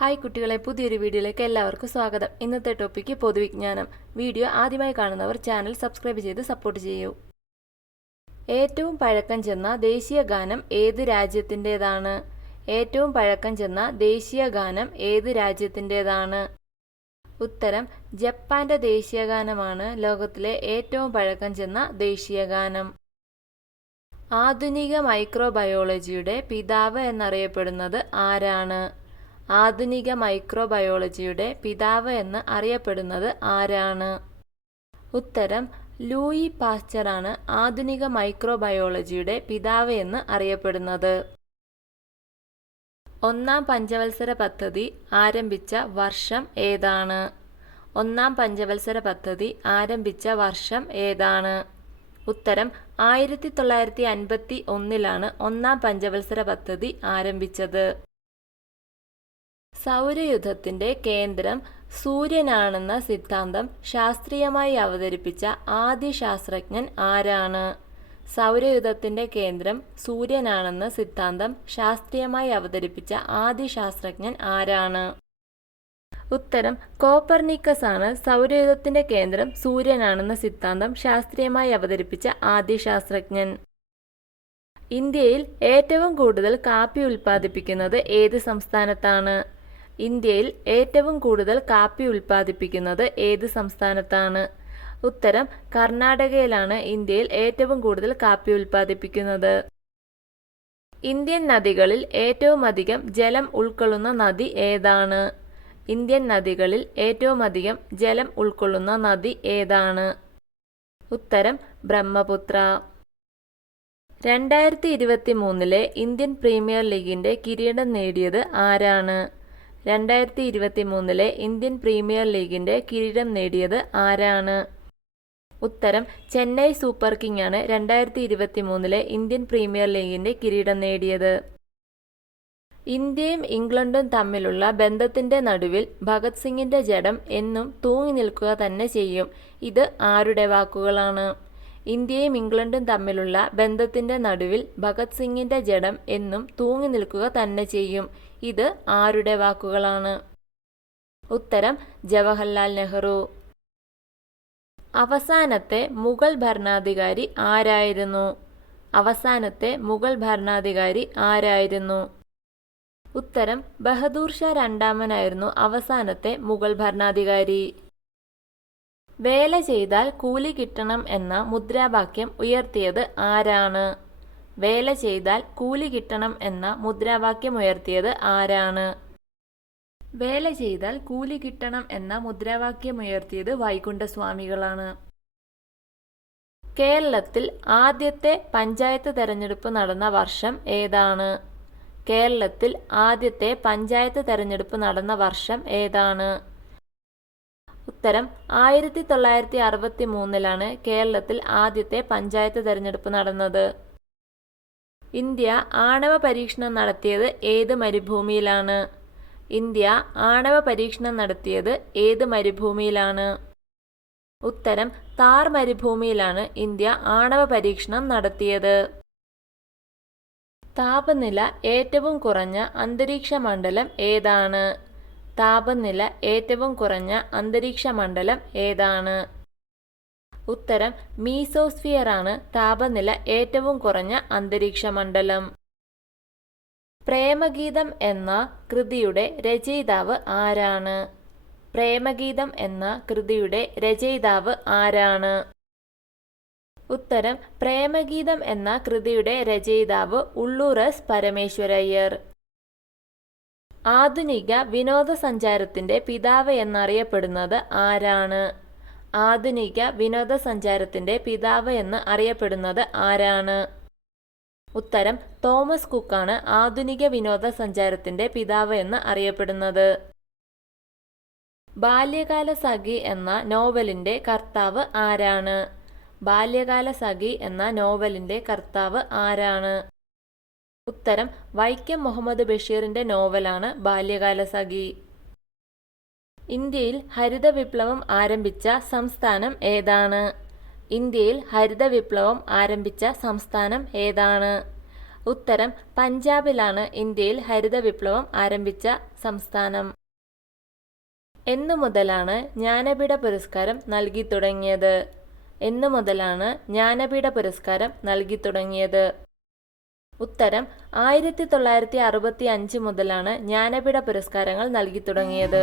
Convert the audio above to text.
Hi കുട്ടികളെ പുതിയൊരു വീഡിയോയിലേക്ക് എല്ലാവർക്കും സ്വാഗതം. ഇന്നത്തെ ടോപ്പിക്ക് പൊതുവിജ്ഞാനം. വീഡിയോ ആദ്യമായി കാണുന്നവർ ചാനൽ സബ്സ്ക്രൈബ് ചെയ്ത് സപ്പോർട്ട് ചെയ്യൂ. ഏറ്റവും പഴക്കം ചെന്ന ദേശീയ ഗാനം ഏത് രാജ്യത്തിന്റെതാണ്? ഏറ്റവും പഴക്കം ചെന്ന ദേശീയ ഗാനം ഏത് രാജ്യത്തിന്റെതാണ്? ഉത്തരം ജപ്പാന്റെ ദേശീയ ഗാനമാണ് ലോകത്തിലെ ഏറ്റവും പഴക്കം ചെന്ന ദേശീയ ഗാനം. ആധുനിക മൈക്രോബയോളജിയുടെ പിതാവ് എന്നറിയപ്പെടുന്നത് ആരാണ്? ആധുനിക മൈക്രോബയോളജിയുടെ പിതാവ് എന്ന് അറിയപ്പെടുന്നത് ആരാണ്? ഉത്തരം ലൂയി പാസ്ചറാണ് ആധുനിക മൈക്രോബയോളജിയുടെ പിതാവ് എന്ന് അറിയപ്പെടുന്നത്. ഒന്നാം പഞ്ചവത്സര പദ്ധതി ആരംഭിച്ച വർഷം ഏതാണ്? ഒന്നാം പഞ്ചവത്സര പദ്ധതി ആരംഭിച്ച വർഷം ഏതാണ്? ഉത്തരം ആയിരത്തി തൊള്ളായിരത്തി അൻപത്തി ഒന്നിലാണ് ഒന്നാം പഞ്ചവത്സര പദ്ധതി ആരംഭിച്ചത്. സൗരയുധത്തിന്റെ കേന്ദ്രം സൂര്യനാണെന്ന സിദ്ധാന്തം ശാസ്ത്രീയമായി അവതരിപ്പിച്ച ആദ്യ ശാസ്ത്രജ്ഞൻ ആരാണ്? സൗരയുദ്ധത്തിന്റെ കേന്ദ്രം സൂര്യനാണെന്ന സിദ്ധാന്തം ശാസ്ത്രീയമായി അവതരിപ്പിച്ച ആദ്യ ശാസ്ത്രജ്ഞൻ ആരാണ്? ഉത്തരം കോപ്പർനിക്കസ് ആണ്. സൗരയുദ്ധത്തിന്റെ കേന്ദ്രം സൂര്യനാണെന്ന സിദ്ധാന്തം ശാസ്ത്രീയമായി അവതരിപ്പിച്ച ആദ്യ ശാസ്ത്രജ്ഞൻ. ഇന്ത്യയിൽ ഏറ്റവും കൂടുതൽ കാപ്പി ഉൽപ്പാദിപ്പിക്കുന്നത് ഏത് സംസ്ഥാനത്താണ്? ഇന്ത്യയിൽ ഏറ്റവും കൂടുതൽ കാപ്പി ഉൽപ്പാദിപ്പിക്കുന്നത് ഏത് സംസ്ഥാനത്താണ്? ഉത്തരം കർണാടകയിലാണ് ഇന്ത്യയിൽ ഏറ്റവും കൂടുതൽ കാപ്പി ഉൽപ്പാദിപ്പിക്കുന്നത്. ഇന്ത്യൻ നദികളിൽ ഏറ്റവും അധികം ജലം ഉൾക്കൊള്ളുന്ന നദി ഏതാണ്? ഇന്ത്യൻ നദികളിൽ ഏറ്റവും അധികം ജലം ഉൾക്കൊള്ളുന്ന നദി ഏതാണ്? ഉത്തരം ബ്രഹ്മപുത്ര. രണ്ടായിരത്തി ഇരുപത്തി മൂന്നിലെ ഇന്ത്യൻ പ്രീമിയർ ലീഗിന്റെ കിരീടം നേടിയത് ആരാണ്? രണ്ടായിരത്തി ഇരുപത്തി മൂന്നിലെ ഇന്ത്യൻ പ്രീമിയർ ലീഗിന്റെ കിരീടം നേടിയത് ആരാണ്? ഉത്തരം ചെന്നൈ സൂപ്പർ കിങ് ആണ് രണ്ടായിരത്തി ഇരുപത്തി മൂന്നിലെ ഇന്ത്യൻ പ്രീമിയർ ലീഗിന്റെ കിരീടം നേടിയത്. ഇന്ത്യയും ഇംഗ്ലണ്ടും തമ്മിലുള്ള ബന്ധത്തിന്റെ നടുവിൽ ഭഗത് സിംഗിന്റെ ജഡം എന്നും തൂങ്ങി നിൽക്കുക തന്നെ ചെയ്യും. ഇത് ആരുടെ വാക്കുകളാണ്? ഇന്ത്യയും ഇംഗ്ലണ്ടും തമ്മിലുള്ള ബന്ധത്തിന്റെ നടുവിൽ ഭഗത് സിംഗിന്റെ ജഡം എന്നും തൂങ്ങി നിൽക്കുക തന്നെ ചെയ്യും. ഇത് ആരുടെ വാക്കുകളാണ്? ഉത്തരം ജവഹർലാൽ നെഹ്റു. അവസാനത്തെ മുഗൾ ഭരണാധികാരി ആരായിരുന്നു? അവസാനത്തെ മുഗൾ ഭരണാധികാരി ആരായിരുന്നു? ഉത്തരം ബഹദൂർ ഷാ രണ്ടാമനായിരുന്നു അവസാനത്തെ മുഗൾ ഭരണാധികാരി. വേല ചെയ്താൽ കൂലി കിട്ടണം എന്ന മുദ്രാവാക്യം ഉയർത്തിയത് ആരാണ്? വേല ചെയ്താൽ കൂലി കിട്ടണം എന്ന മുദ്രാവാക്യം ഉയർത്തിയത് ആരാണ്? വേല ചെയ്താൽ കൂലി കിട്ടണം എന്ന മുദ്രാവാക്യം ഉയർത്തിയത് വൈകുണ്ഠസ്വാമികളാണ്. കേരളത്തിൽ ആദ്യത്തെ പഞ്ചായത്ത് തെരഞ്ഞെടുപ്പ് നടന്ന വർഷം ഏതാണ്? കേരളത്തിൽ ആദ്യത്തെ പഞ്ചായത്ത് തെരഞ്ഞെടുപ്പ് നടന്ന വർഷം ഏതാണ്? ഉത്തരം ആയിരത്തി തൊള്ളായിരത്തി അറുപത്തി മൂന്നിലാണ് കേരളത്തിൽ ആദ്യത്തെ പഞ്ചായത്ത് തെരഞ്ഞെടുപ്പ് നടന്നത്. ഇന്ത്യ ആണവ പരീക്ഷണം നടത്തിയത് ഏത് മരുഭൂമിയിലാണ്? ഇന്ത്യ ആണവ പരീക്ഷണം നടത്തിയത് ഏത് മരുഭൂമിയിലാണ്? ഉത്തരം താർ മരുഭൂമിയിലാണ് ഇന്ത്യ ആണവ പരീക്ഷണം നടത്തിയത്. താപനില ഏറ്റവും കുറഞ്ഞ അന്തരീക്ഷ മണ്ഡലം ഏതാണ്? താപനില ഏറ്റവും കുറഞ്ഞ അന്തരീക്ഷ മണ്ഡലം ഏതാണ്? ഉത്തരം മീസോസ്ഫിയർ ആണ് താപനില ഏറ്റവും കുറഞ്ഞ അന്തരീക്ഷ മണ്ഡലം പ്രേമഗീതം എന്ന കൃതിയുടെ രചയിതാവ് ആരാണ്? പ്രേമഗീതം എന്ന കൃതിയുടെ രചയിതാവ് ആരാണ്? ഉത്തരം പ്രേമഗീതം എന്ന കൃതിയുടെ രചയിതാവ് ഉള്ളൂറസ് പരമേശ്വരയ്യർ. ആധുനിക വിനോദസഞ്ചാരത്തിന്റെ പിതാവ് എന്നറിയപ്പെടുന്നത് ആരാണ്? ആധുനിക വിനോദസഞ്ചാരത്തിന്റെ പിതാവ് എന്ന് അറിയപ്പെടുന്നത് ആരാണ്? ഉത്തരം തോമസ് കുക്കാണ് ആധുനിക വിനോദസഞ്ചാരത്തിന്റെ പിതാവ് എന്ന് അറിയപ്പെടുന്നത്. ബാല്യകാല സഖി എന്ന നോവലിന്റെ കർത്താവ് ആരാണ്? ബാല്യകാല സഖി എന്ന നോവലിന്റെ കർത്താവ് ആരാണ്? ഉത്തരം വൈക്കം മുഹമ്മദ് ബഷീറിന്റെ നോവലാണ് ബാല്യകാല സഖി. ഇന്ത്യയിൽ ഹരിത വിപ്ലവം ആരംഭിച്ച സംസ്ഥാനം ഏതാണ്? ഇന്ത്യയിൽ ഹരിത വിപ്ലവം ആരംഭിച്ച സംസ്ഥാനം ഏതാണ്? ഉത്തരം പഞ്ചാബിലാണ് ഇന്ത്യയിൽ ഹരിത വിപ്ലവം ആരംഭിച്ച സംസ്ഥാനം. എന്നു മുതലാണ് ജ്ഞാനപീഠ പുരസ്കാരം നൽകി തുടങ്ങിയത്. എന്നു മുതലാണ് ജ്ഞാനപീഠ പുരസ്കാരം നൽകി തുടങ്ങിയത്. ഉത്തരം ആയിരത്തി തൊള്ളായിരത്തി അറുപത്തി അഞ്ച് മുതലാണ് ജ്ഞാനപീഠ പുരസ്കാരങ്ങൾ നൽകി തുടങ്ങിയത്.